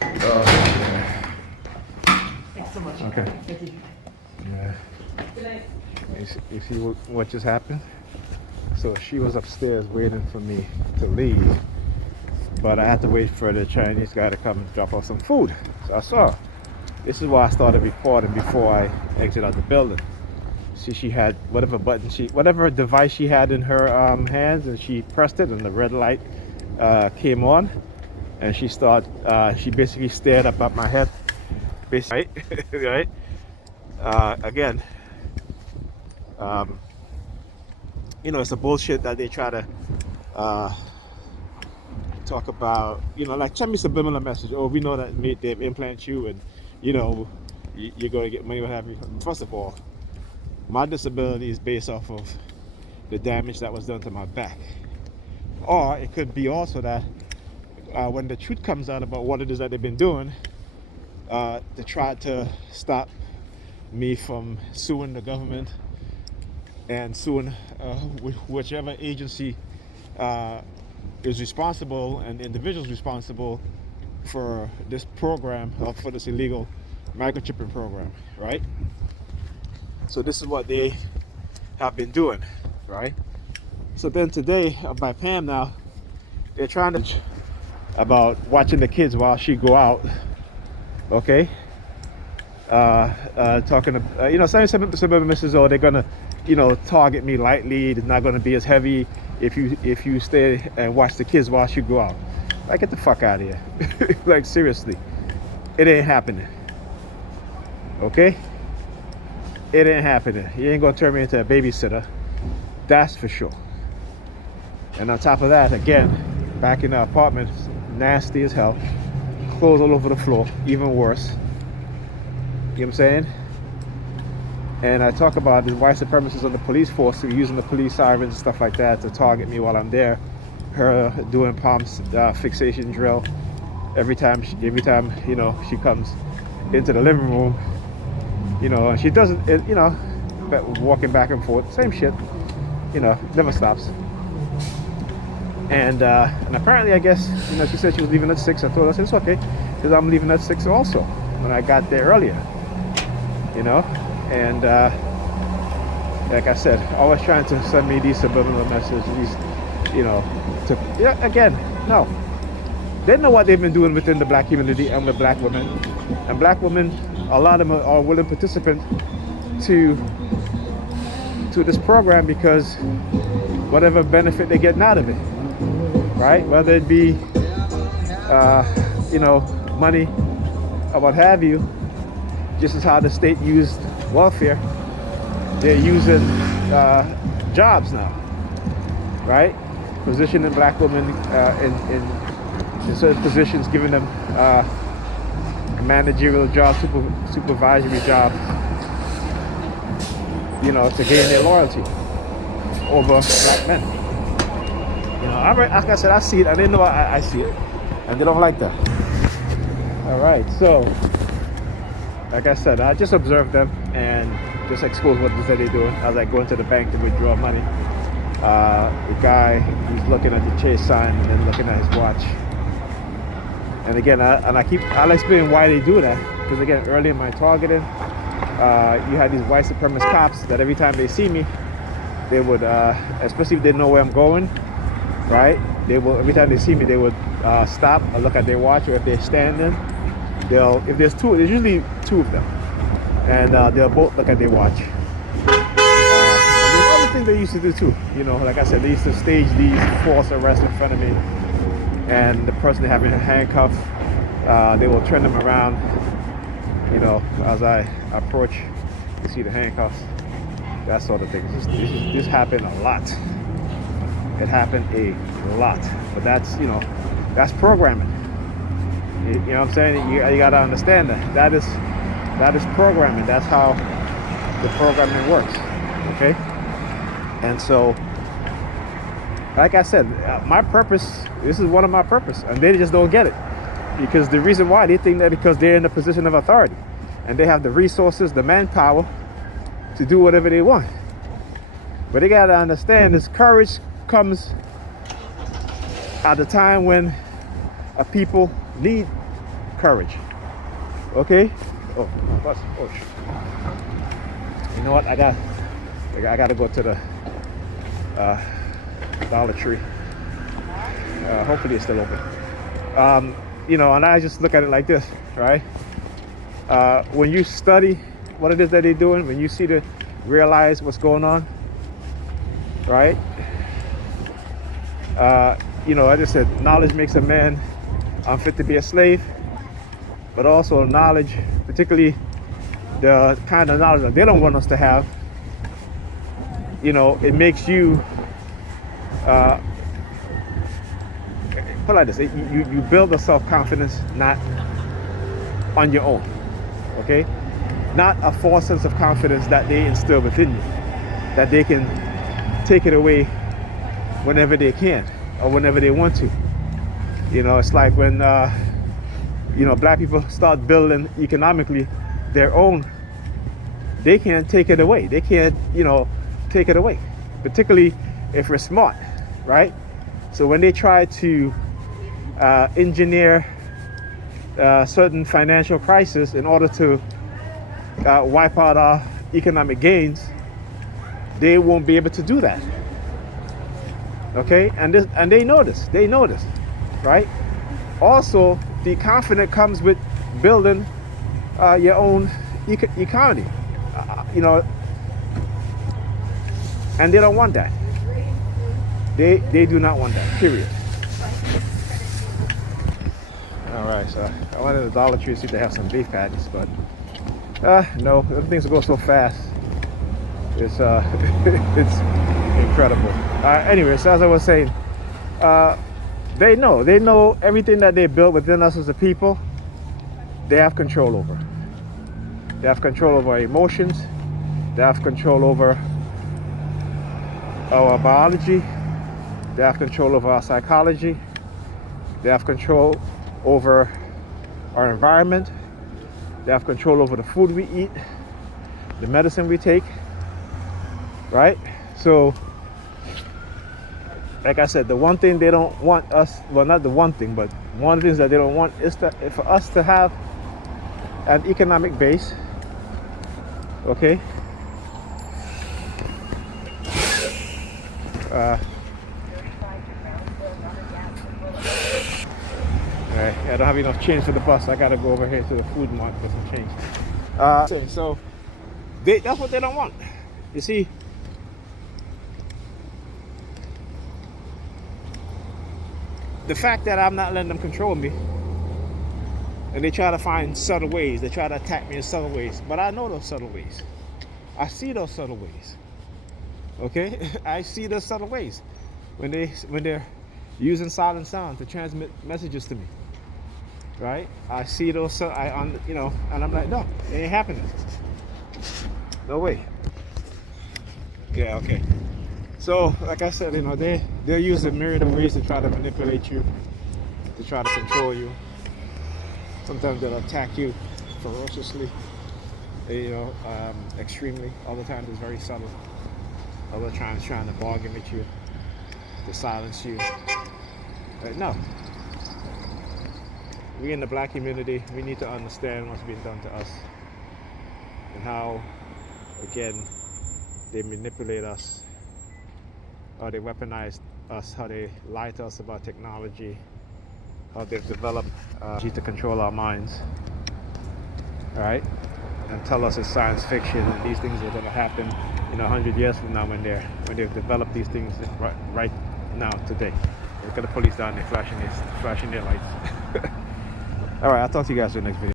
Thanks so much. Okay. Thank you. Yeah. Good night. You see what just happened? So she was upstairs waiting for me to leave, but I had to wait for the Chinese guy to come and drop off some food. So I saw her. This is why I started recording before I exit out the building. See, she had whatever device she had in her hands, and she pressed it, and the red light came on, and she basically stared up at my head, basically, right? Again, um, it's a bullshit that they try to uh, talk about, like send me subliminal message. Oh, we know that they've implanted you, and you're going to get money, what have you. First of all, my disability is based off of the damage that was done to my back. Or it could be also that when the truth comes out about what it is that they've been doing, to try to stop me from suing the government and suing whichever agency is responsible and individuals responsible for this program, or for this illegal microchipping program, right? So this is what they have been doing, right? So then today, by Pam now, they're trying to about watching the kids while she go out, okay? Talking to, saying some Mrs. Oh, they're gonna, target me lightly. It's not gonna be as heavy if you stay and watch the kids while she go out. Like, get the fuck out of here. Like, seriously, it ain't happening. Okay? It ain't happening. You ain't gonna turn me into a babysitter. That's for sure. And on top of that, again, back in the apartment, nasty as hell. Clothes all over the floor, even worse. You know what I'm saying? And I talk about the white supremacists on the police force who are using the police sirens and stuff like that to target me while I'm there. Her doing palm fixation drill every time she comes into the living room. And she doesn't, walking back and forth, same shit. Never stops. And apparently, I guess, she said she was leaving at 6. I told her, I said, it's okay, because I'm leaving at 6 also, when I got there earlier. And like I said, always trying to send me these subliminal messages, again, no. They know what they've been doing within the black community and with black women. And black women, a lot of them are willing participants to this program because whatever benefit they're getting out of it, right? Whether it be, money or what have you, just as how the state used welfare, they're using jobs now, right? Positioning black women in certain positions, giving them managerial jobs, supervisory jobs, to gain their loyalty over black men. Like I said, I see it. I didn't know I see it, and they don't like that. All right, so like I said, I just observed them and just expose what it is that they're doing as I go into the bank to withdraw money. The guy, he's looking at the chase sign and then looking at his watch. And again, I'll explain why they do that. Because again, early in my targeting, you had these white supremacist cops that every time they see me, they would, especially if they know where I'm going, right? They will, every time they see me, they would stop and look at their watch, or if they're standing, if there's usually 2 of them, and they'll both look at their watch. There's other things they used to do too. Like I said, they used to stage these false arrests in front of me, and the person they have in a handcuff, they will turn them around. As I approach, you see the handcuffs, that sort of thing. This happened a lot. It happened a lot, but that's programming. You know what I'm saying? You gotta understand that is programming. That's how the programming works. Okay? And so, like I said, my purpose, this is one of my purpose, and they just don't get it. Because the reason why, they think that because they're in a position of authority and they have the resources, the manpower to do whatever they want. But they gotta understand this courage comes at the time when a people need courage. Okay? Oh, bus. Oh, you know what? I got to go to the Dollar Tree. Hopefully it's still open. You know, and I just look at it like this, right? When you study what it is that they're doing, when you see to realize what's going on, right? You know, I just said knowledge makes a man unfit to be a slave, but also knowledge, particularly the kind of knowledge that they don't want us to have, you know, it makes you put it like this, you build a self-confidence not on your own, okay? Not a false sense of confidence that they instill within you, that they can take it away whenever they can or whenever they want to. You know, it's like when you know, black people start building economically their own, they can't take it away. They can't, you know, take it away, particularly if we're smart, right? So when they try to engineer certain financial crisis in order to wipe out our economic gains, they won't be able to do that. Okay, and they know this, right? Also, the confidence comes with building your own economy, you know, and they don't want that. They do not want that, period. All right, so I went to the Dollar Tree to see if they have some beef patties, but no, things go so fast. It's it's incredible. Anyway, so as I was saying, they know everything that they built within us as a people. They have control over. They have control over our emotions. They have control over our biology. They have control over our psychology. They have control over our environment. They have control over the food we eat, the medicine we take, right? So, like I said, the one thing they don't want us, well, not the one thing, but one of the things that they don't want is for us to have an economic base, okay? Alright, I don't have enough change for the bus. I gotta go over here to the food mart for some change. So that's what they don't want. You see, the fact that I'm not letting them control me, and they try to find subtle ways, they try to attack me in subtle ways, but I know those subtle ways. I see those subtle ways. Okay, I see those subtle ways when they're using silent sound to transmit messages to me. Right? I see those, you know, and I'm like, no, it ain't happening. No way. Yeah, okay. So, like I said, you know, they'll use a myriad of ways to try to manipulate you, to try to control you. Sometimes they'll attack you ferociously, you know, extremely. Other times it's very subtle. Other times trying to bargain with you, to silence you. No. We in the black community, we need to understand what's being done to us and how, again, they manipulate us, how they weaponize us, how they lie to us about technology, how they've developed to control our minds, all right? And tell us it's science fiction and these things are going to happen in 100 years from now when they've developed these things right now, today. Look at the police down there flashing their lights. All right, I'll talk to you guys in the next video.